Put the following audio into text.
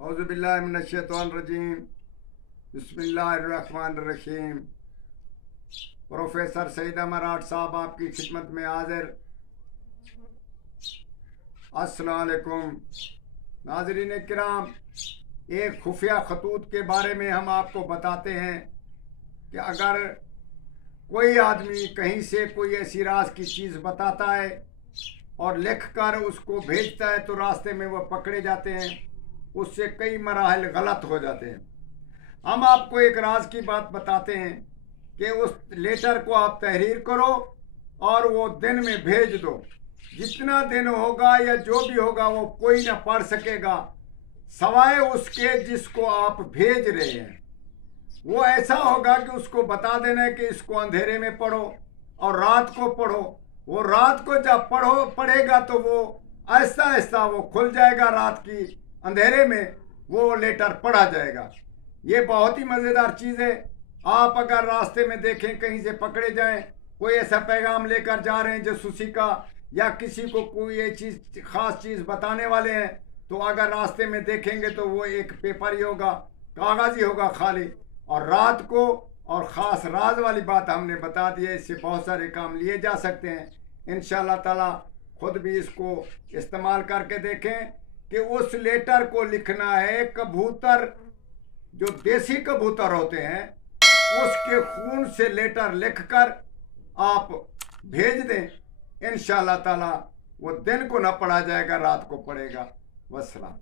औज़ुबिल्लाहि मिनश्शैतानिर्रजीम। बिस्मिल्लाहिर्रहमानिर्रहीम। प्रोफेसर सईद अमर साहब आपकी खिदमत में हाजिर। अस्सलाम वालेकुम नाज़रीन किराम, एक खुफिया खतूत के बारे में हम आपको बताते हैं कि अगर कोई आदमी कहीं से कोई ऐसी राज की चीज़ बताता है और लिख कर उसको भेजता है तो रास्ते में वह पकड़े जाते हैं, उससे कई मराहल गलत हो जाते हैं। हम आपको एक राज की बात बताते हैं कि उस लेटर को आप तहरीर करो और वो दिन में भेज दो। जितना दिन होगा या जो भी होगा वो कोई ना पढ़ सकेगा सवाए उसके जिसको आप भेज रहे हैं। वो ऐसा होगा कि उसको बता देना है कि इसको अंधेरे में पढ़ो और रात को पढ़ो। वो रात को जब पढ़ेगा तो वो आहिस्ता आहिस्ता वो खुल जाएगा, रात की अंधेरे में वो लेटर पढ़ा जाएगा। ये बहुत ही मज़ेदार चीज़ है। आप अगर रास्ते में देखें कहीं से पकड़े जाएं, कोई ऐसा पैगाम लेकर जा रहे हैं जासूसी का, या किसी को कोई ये चीज़ ख़ास चीज़ बताने वाले हैं, तो अगर रास्ते में देखेंगे तो वो एक पेपर ही होगा, कागज़ ही होगा खाली। और रात को और ख़ास राज वाली बात हमने बता दी है, इससे बहुत सारे काम लिए जा सकते हैं। इंशाअल्लाह ताला खुद भी इसको इस्तेमाल करके देखें कि उस लेटर को लिखना है कबूतर, जो देसी कबूतर होते हैं उसके खून से लेटर लिखकर आप भेज दें। इंशाअल्लाह ताला वो दिन को ना पढ़ा जाएगा, रात को पढ़ेगा। वस्सलाम।